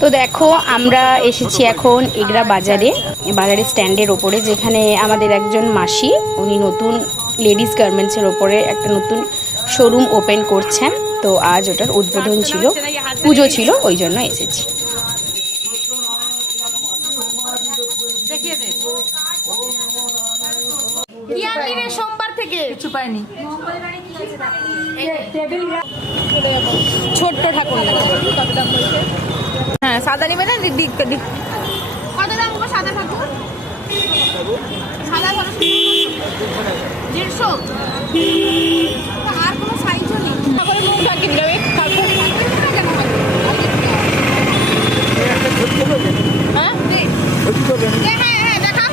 তো দেখো আমরা এসেছি এখন এগরা বাজারে, বাজারের স্ট্যান্ডের ওপরে, যেখানে আমাদের একজন মাসি উনি নতুন লেডিস গার্মেন্টসের ওপরে একটা নতুন শোরুম ওপেন করছেন। তো আজ ওটার উদ্বোধন ছিল, পুজো ছিল, ওই জন্য এসেছি। সোমবার থেকে কিছু পাইনি। ছোট্ট ঠাকুর হ্যাঁ সাদা নিবে না, কত দাম সাদা ঠাকুর? সাদা 150। আর কোনো সাইজও নেই। তারপরে মুখ ঢাকি দিবে ঠাকুর। হ্যাঁ হ্যাঁ হ্যাঁ দেখা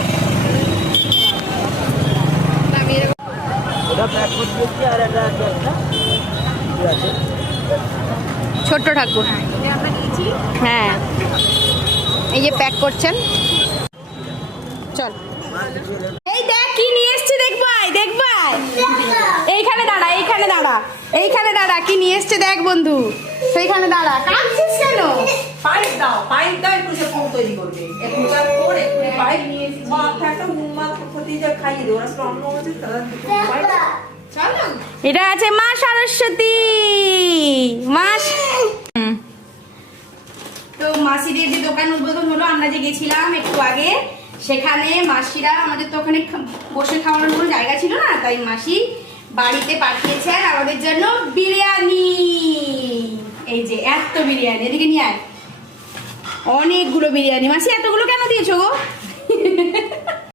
ছোট্ট ঠাকুর। হ্যাঁ এই যে প্যাক করছেন। চল এই দেখ কি নিয়ে এসছে, দেখবাই দেখবাই। এইখানে দাঁড়া, এইখানে দাঁড়া, এইখানে দাঁড়া, কি নিয়ে এসছে দেখ বন্ধু। সেইখানে দাঁড়া, কাঁদছিস কেন? পাইপ দাও, পাইপ দাও, একটু সে ফোন তৈরি করবে। একটু চাপ করে পাইপ নিয়ে এসেছি। মা একটা মুম্মা প্রতিজা খাইয়ে দেবো, আসলে অন্য হচ্ছে তারা। এটা আছে মা সরস্বতী। তো মাসিদের যে দোকান উদ্বোধন হলো, আমরা যে গেছিলাম একটু আগে, সেখানে মাসিরা আমাদের তো ওখানে বসে খাওয়ানোর কোনো জায়গা ছিল না, তাই মাসি বাড়িতে পাঠিয়েছেন আমাদের জন্য বিরিয়ানি। এই যে এত বিরিয়ানি, এদিকে নিয়ে আয়। অনেকগুলো বিরিয়ানি। মাসি এতগুলো কেন দিয়েছো গো?